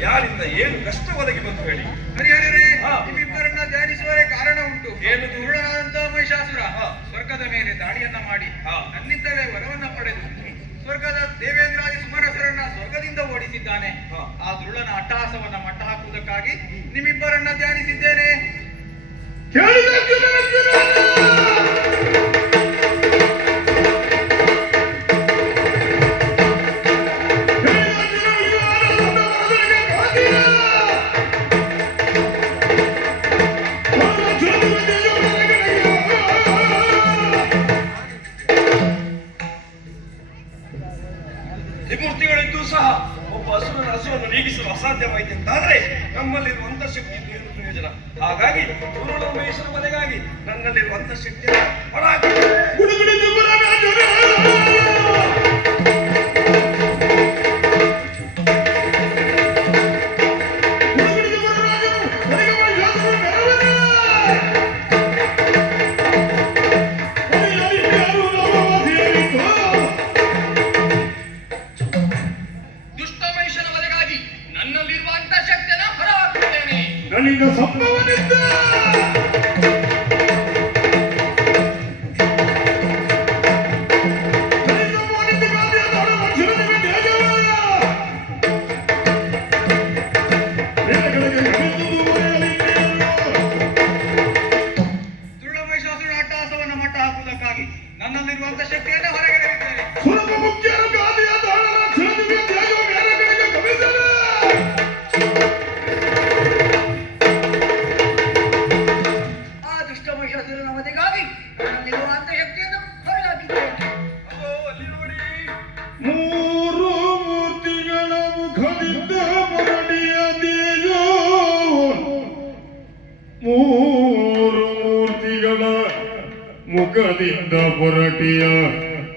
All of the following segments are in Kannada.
ಯಾರಿಂದ ಏನು ಕಷ್ಟ ಒದಗಿ ಬಂತು ಹೇಳಿ ಹರಿಹರೇ ಹಾ. ನಿಮ್ಮಿಬ್ಬರನ್ನ ಧ್ಯಾನಿಸುವರೆ ಕಾರಣ ಉಂಟು ಏನು? ದುರುಳನಾದಂತಹ ಮಹಿಷಾಸುರ. ಸ್ವರ್ಗದ ಮೇಲೆ ದಾಳಿಯನ್ನ ಮಾಡಿ ಹಾ. ನನ್ನಿಂದಲೇ ವರವನ್ನ ಪಡೆದು ಸ್ವರ್ಗದ ದೇವೇಂದ್ರಾದಿ ಸುಮಾರಸರನ್ನ ಸ್ವರ್ಗದಿಂದ ಓಡಿಸಿದ್ದಾನೆ. ಆ ದುರುಳನ ಅಟ್ಟಹಾಸವನ್ನ ಮಟ್ಟ ಹಾಕುವುದಕ್ಕಾಗಿ ನಿಮ್ಮಿಬ್ಬರನ್ನ ಧ್ಯಾನಿಸಿದ್ದೇನೆ ತ್ರಿಮೂರ್ತಿಗಳಿದ್ದು ಸಹ ಒಬ್ಬ ಹಸುವಿನ ಹಸುವನ್ನು ನೀಗಿಸಲು ಅಸಾಧ್ಯವಾಯಿತು ಅಂತಾದ್ರೆ ನಮ್ಮಲ್ಲಿರುವಂತ ಶಕ್ತಿ ಪ್ರಯೋಜನ? ಹಾಗಾಗಿ ಮಹೇಶ್ವರ ಮನೆಗಾಗಿ ನನ್ನಲ್ಲಿರುವಂತ ಶಕ್ತಿಯನ್ನು ಹೊರಹಾಕಿ ಅಲ್ಲಿಂದ ಸಂಭವನಿತ್ತು ಕದಿಂದ ಪೊರಟಿಯ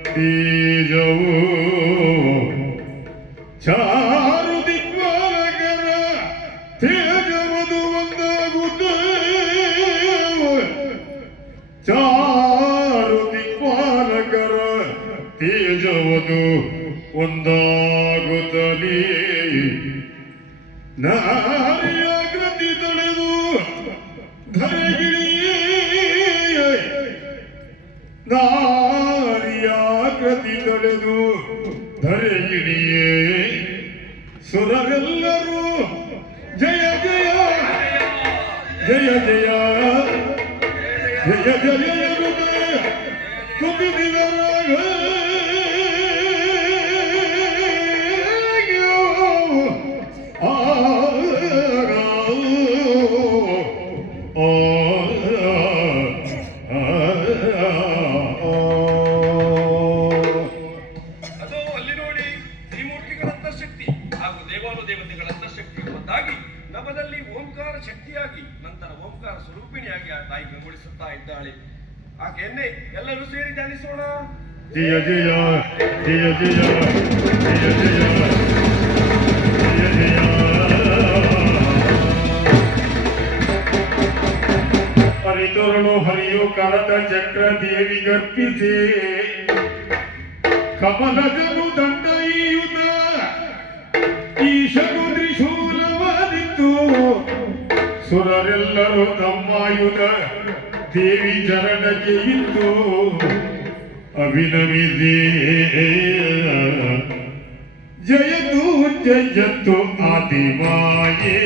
ಬೀಜವು ಚಾರು ದಿಗ್ವರಗರ ತೇಜವದು ಒಂದಾಗುತ್ತೆ ಚಾರು ದಿಗ್ವರಗರ ತೇಜವದು ಒಂದಾಗುತ್ತಲಿ. ನಾರಿಯ ಕೃತಿ ತೊಳೆದು ಧರೆಗೆ ಧರೆಗಿಳಿಯೇ ಸುರರೆಲ್ಲರೂ ಜಯ ಜಯ ಜಯ ಜಯ ಜಯ ಜಯ ಎನ್ನುತ್ತ ಓಂಕಾರ ಶಕ್ತಿಯಾಗಿ, ನಂತರ ಓಂಕಾರ ಸ್ವರೂಪಿಣಿಯಾಗಿ ಆ ತಾಯಿ ಬೆಂಬಲಿಸುತ್ತಾ ಇದ್ದಾಳೆ. ಆಕೆಯನ್ನೇ ಎಲ್ಲರೂ ಸೇರಿ ಧ್ಯಾನಿಸೋಣ. ಜಯ ಜಯ ಜಯ ಜಯ ಜಯ ಜಯ ಜಯ ಹರಿತರುಣು ಹರಿಯೋ ಚಕ್ರ ದೇವಿ ಗರ್ಪಿಸೆ ಕಮಲಗನು ದಂಡಯುತ ಈಶ ಸುರರೆಲ್ಲರೂ ತಮ್ಮಾಯುಧ ದೇವಿ ಚರಣಕ್ಕೆ ಇದ್ದು ಅಭಿನವಿಸಿ ಜಯತು ಜಯತು ಆದಿಮಾಯೇ.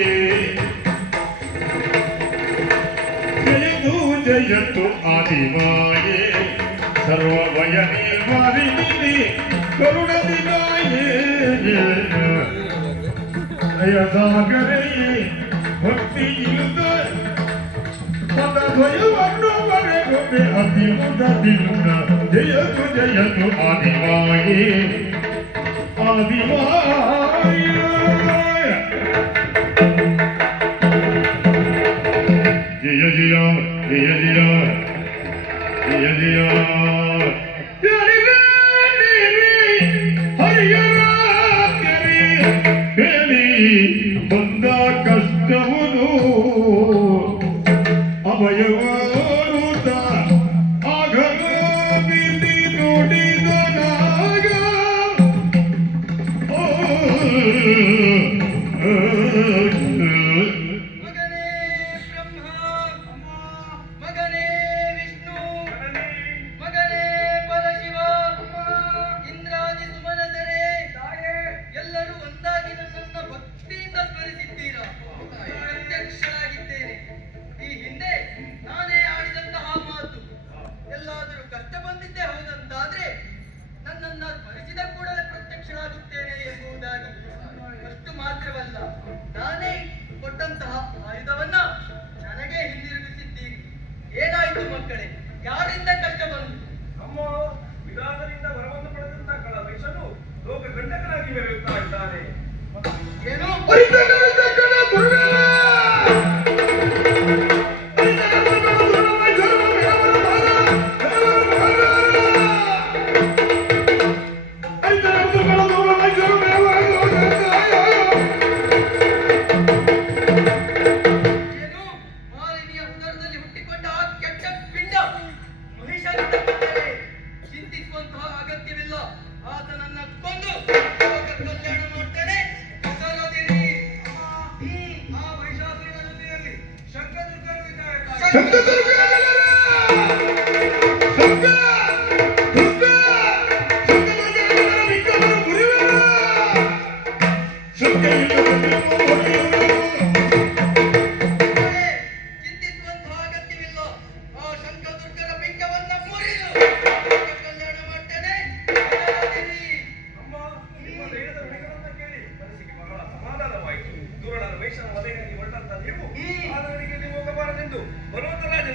ಜಯತು ಜಯತು ಆದಿಮಾಯೇ. ಸರ್ವಭಯನೇ ಮಾರಿದಿನಿ ಕರುಣದಿನಾಯೇ ಜಯ ಸಾಗರೇ. ಭಕ್ತಿ ಇಲ್ಲದ ಅತಿ ಜಯ ಜಯ ಜಯ ಜಯ ಜಯ ಜಯ ಬಂದ ಹ್ಮ್, ಆ